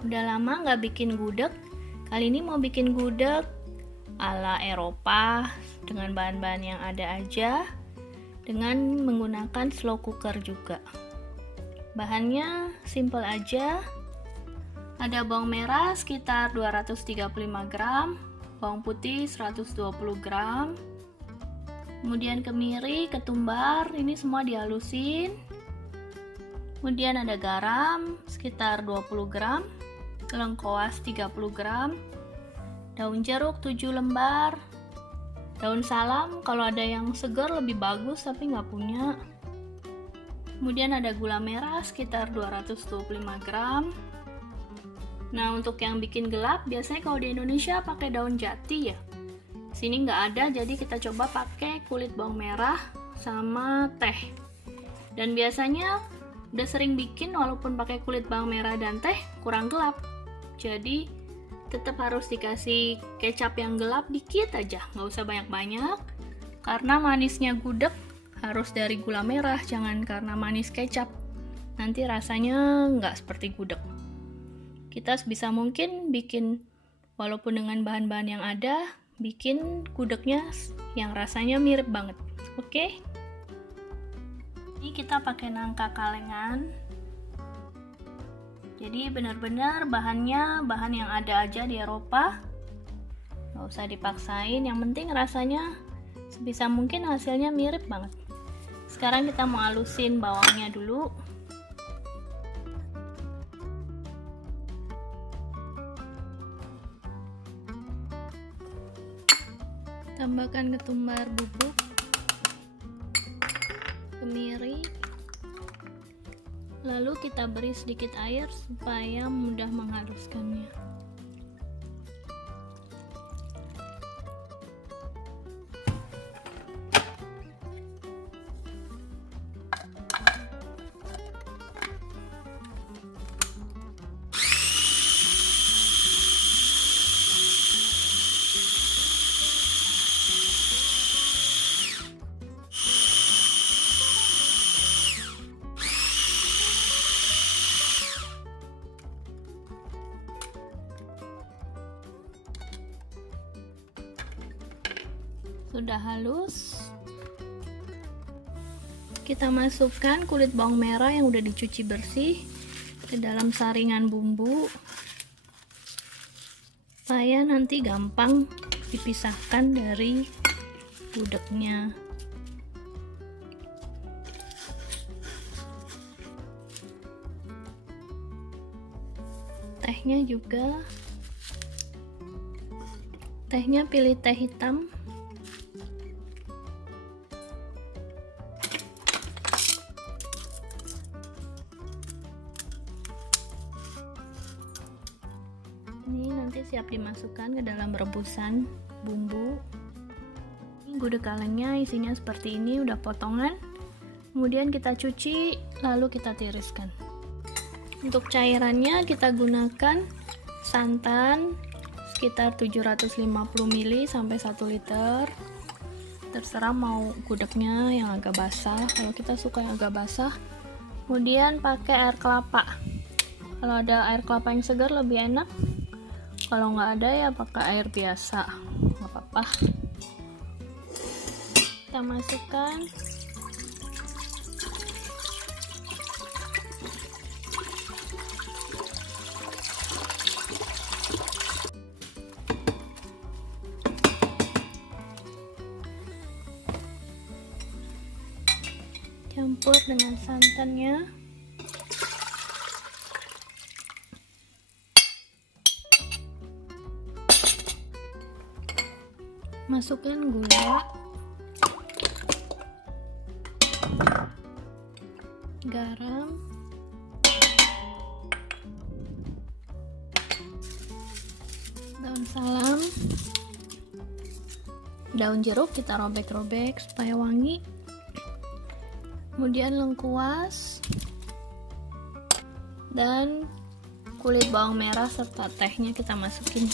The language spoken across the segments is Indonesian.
Udah lama nggak bikin gudeg, kali ini mau bikin gudeg ala Eropa dengan bahan-bahan yang ada aja, dengan menggunakan slow cooker juga. Bahannya simple aja. Ada bawang merah sekitar 235 gram, bawang putih 120 gram, kemudian kemiri, ketumbar, ini semua dihalusin. Kemudian ada garam sekitar 20 gram, lengkoas 30 gram, daun jeruk 7 lembar, daun salam kalau ada yang segar lebih bagus tapi nggak punya. Kemudian ada gula merah sekitar 225 gram. Nah, untuk yang bikin gelap biasanya kalau di Indonesia pakai daun jati ya. Sini nggak ada, jadi kita coba pakai kulit bawang merah sama teh. Dan biasanya udah sering bikin walaupun pakai kulit bawang merah dan teh kurang gelap. Jadi tetap harus dikasih kecap yang gelap dikit aja, nggak usah banyak-banyak. Karena manisnya gudeg harus dari gula merah, jangan karena manis kecap. Nanti rasanya nggak seperti gudeg. Kita sebisa mungkin bikin walaupun dengan bahan-bahan yang ada, bikin gudegnya yang rasanya mirip banget. Oke? Ini kita pakai nangka kalengan. Jadi benar-benar bahannya bahan yang ada aja di Eropa, nggak usah dipaksain, yang penting rasanya sebisa mungkin hasilnya mirip banget. Sekarang kita mau halusin bawangnya dulu. Tambahkan ketumbar bubuk, kemiri, lalu kita beri sedikit air supaya mudah menghaluskannya. Sudah halus, kita masukkan kulit bawang merah yang udah dicuci bersih ke dalam saringan bumbu supaya nanti gampang dipisahkan dari gudegnya. Tehnya juga, tehnya pilih teh hitam. Ini nanti siap dimasukkan ke dalam rebusan bumbu. Ini gudeg kalengnya isinya seperti ini, udah potongan. Kemudian kita cuci, lalu kita tiriskan. Untuk cairannya kita gunakan santan sekitar 750 ml sampai 1 liter. Terserah mau gudegnya yang agak basah, kalau kita suka yang agak basah. Kemudian pakai air kelapa. Kalau ada air kelapa yang segar lebih enak. Kalau nggak ada ya pakai air biasa, nggak apa-apa. Kita masukkan. Campur dengan santannya. Masukkan gula, garam, daun salam, daun jeruk kita robek-robek supaya wangi. Kemudian lengkuas dan kulit bawang merah serta tehnya kita masukin.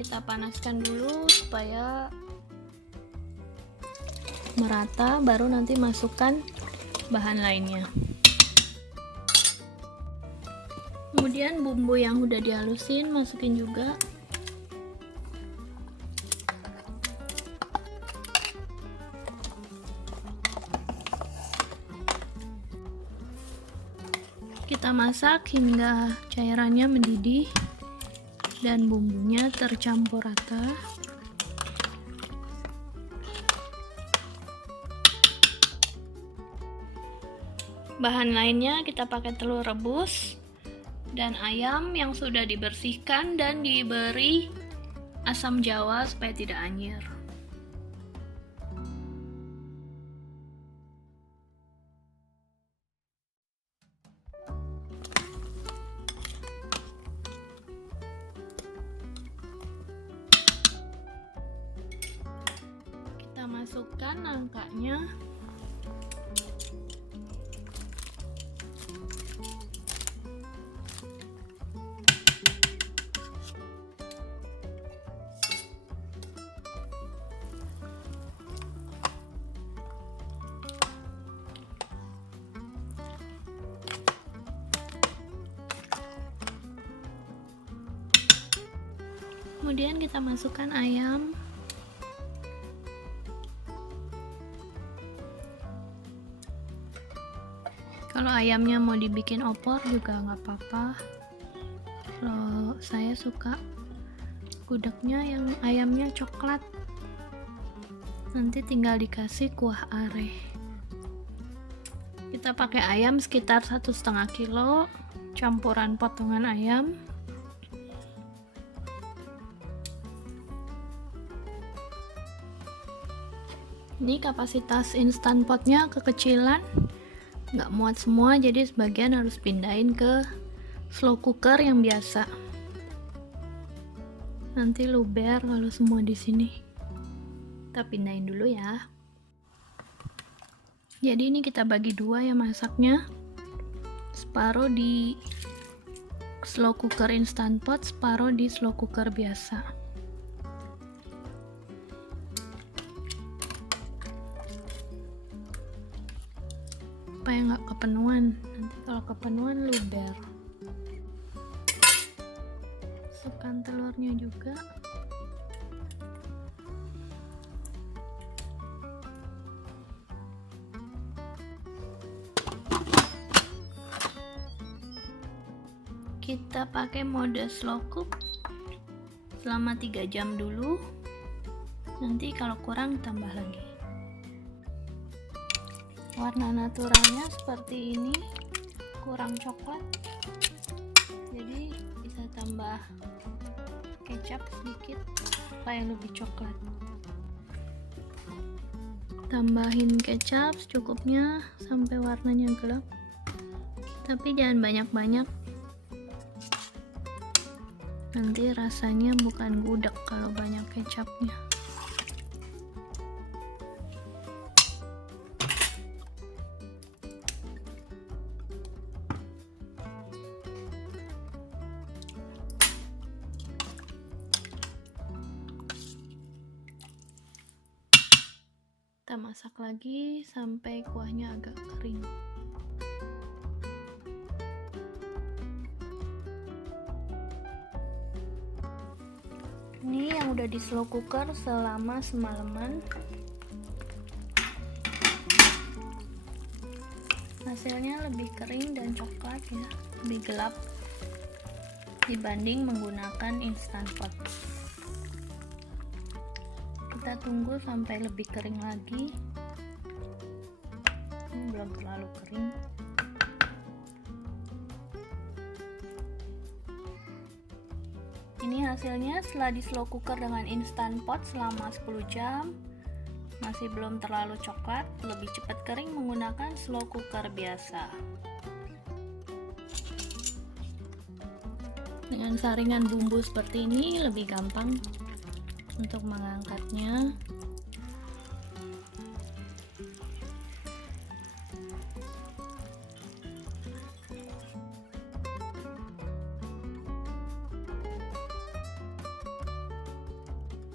Kita panaskan dulu supaya merata, baru nanti masukkan bahan lainnya. Kemudian bumbu yang udah dihalusin masukin juga. Kita masak hingga cairannya mendidih dan bumbunya tercampur rata. Bahan lainnya kita pakai telur rebus dan ayam yang sudah dibersihkan dan diberi asam jawa supaya tidak anyir. Kita masukkan nangkanya. Kemudian kita masukkan ayam. Kalau ayamnya mau dibikin opor juga nggak apa-apa. Kalau saya suka gudegnya yang ayamnya coklat. Nanti tinggal dikasih kuah are. Kita pakai ayam sekitar 1,5 kilo, campuran potongan ayam. Ini kapasitas instan potnya kekecilan, nggak muat semua, jadi sebagian harus pindahin ke slow cooker yang biasa. Nanti luber kalau semua di sini. Kita pindahin dulu ya. Jadi ini kita bagi dua ya masaknya. Separuh di slow cooker instan pot, separuh di slow cooker biasa. Supaya nggak kepenuhan, nanti kalau kepenuhan luber. Masukkan telurnya juga. Kita pakai mode slow cook selama 3 jam dulu, nanti kalau kurang tambah lagi. Warna naturalnya seperti ini, kurang coklat, jadi bisa tambah kecap sedikit supaya lebih coklat. Tambahin kecap secukupnya sampai warnanya gelap, tapi jangan banyak-banyak, nanti rasanya bukan gudeg kalau banyak kecapnya. Kita masak lagi sampai kuahnya agak kering. Ini yang udah di slow cooker selama semalaman. Hasilnya lebih kering dan coklat ya, lebih gelap dibanding menggunakan instant pot. Kita tunggu sampai lebih kering lagi. Ini belum terlalu kering. Ini hasilnya setelah di slow cooker dengan instant pot selama 10 jam. Masih belum terlalu coklat, lebih cepat kering menggunakan slow cooker biasa. Dengan saringan bumbu seperti ini lebih gampang untuk mengangkatnya.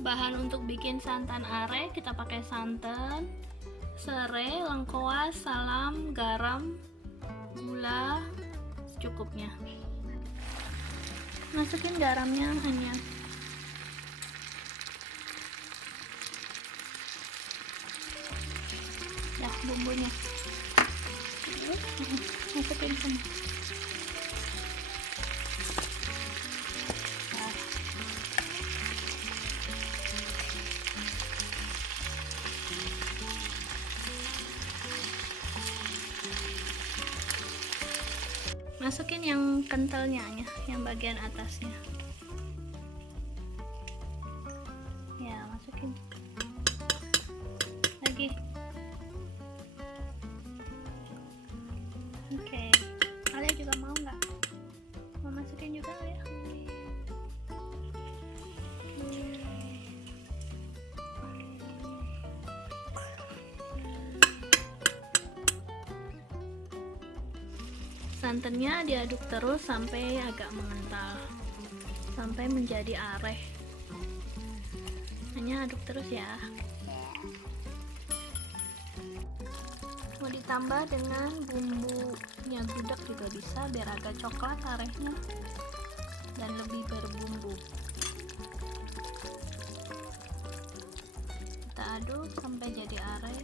Bahan untuk bikin santan are, kita pakai santan, serai, lengkuas, salam, garam, gula secukupnya. Masukin garamnya hanya ya, bumbunya masukin semua. Masukin yang kentalnya, yang bagian atasnya. Ya, masukin lagi. Oke, kalian juga mau nggak? Mau masukin juga ya? Santannya diaduk terus sampai agak mengental, sampai menjadi areh. Hanya aduk terus ya. Mau ditambah dengan bumbunya gudeg juga bisa, biar agak coklat arehnya dan lebih berbumbu. Kita aduk sampai jadi areh.